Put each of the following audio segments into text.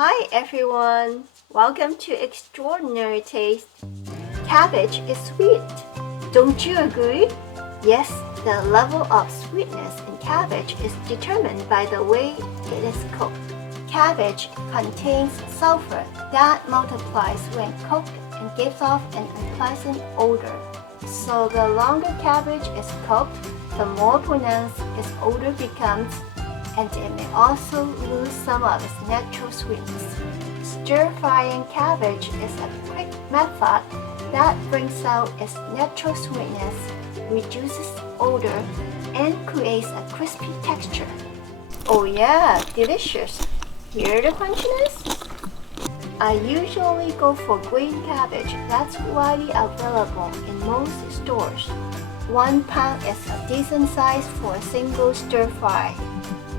Hi everyone! Welcome to Extraordinary Taste. Cabbage is sweet. Don't you agree? Yes, the level of sweetness in cabbage is determined by the way it is cooked. Cabbage contains sulfur that multiplies when cooked and gives off an unpleasant odor. So the longer cabbage is cooked, the more pronounced its odor becomes, and it may also lose some of its natural sweetness. Stir-frying cabbage is a quick method that brings out its natural sweetness, reduces odor, and creates a crispy texture. Oh yeah, delicious! Hear the crunchiness? I usually go for green cabbage that's widely available in most stores. 1 pound is a decent size for a single stir-fry.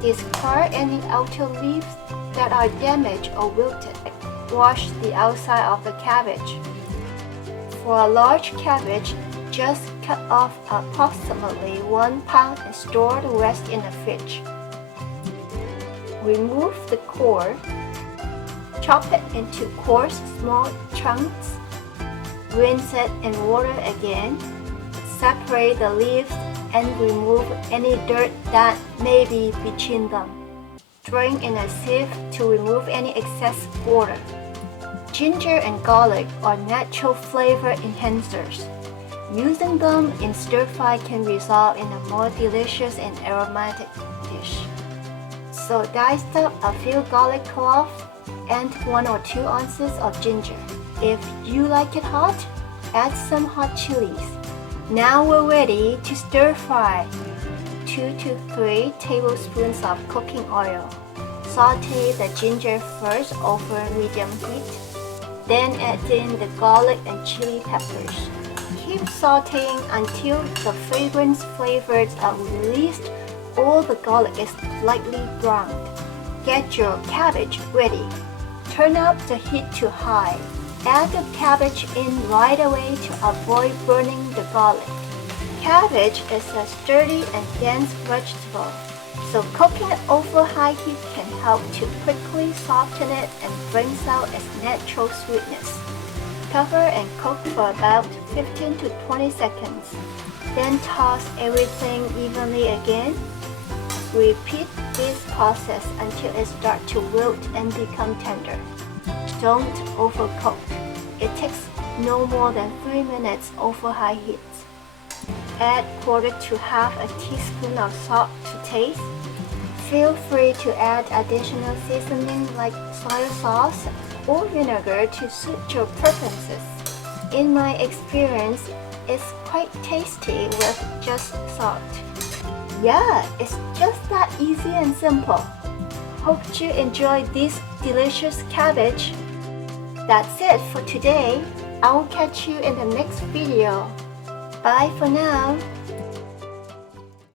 Discard any outer leaves that are damaged or wilted. Wash the outside of the cabbage. For a large cabbage, just cut off approximately 1 pound and store the rest in the fridge. Remove the core. Chop it into coarse, small chunks. Rinse it in water again. Separate the leaves and remove any dirt that may be between them. Drain in a sieve to remove any excess water. Ginger and garlic are natural flavor enhancers. Using them in stir-fry can result in a more delicious and aromatic dish. So dice up a few garlic cloves and 1 or 2 ounces of ginger. If you like it hot, add some hot chilies. Now we're ready to stir fry. 2 to 3 tablespoons of cooking oil. Saute the ginger first over medium heat. Then add in the garlic and chili peppers. Keep sauteing until the fragrance flavors are released or the garlic is lightly browned. Get your cabbage ready. Turn up the heat to high. Add the cabbage in right away to avoid burning the garlic. Cabbage is a sturdy and dense vegetable, so cooking it over high heat can help to quickly soften it and brings out its natural sweetness. Cover and cook for about 15 to 20 seconds. Then toss everything evenly again. Repeat this process until it starts to wilt and become tender. Don't overcook. It takes no more than 3 minutes over high heat. Add 1/4 to half a teaspoon of salt to taste. Feel free to add additional seasoning like soy sauce or vinegar to suit your preferences. In my experience, it's quite tasty with just salt. Yeah, it's just that easy and simple. Hope you enjoyed this delicious cabbage. That's it for today. I will catch you in the next video. Bye for now.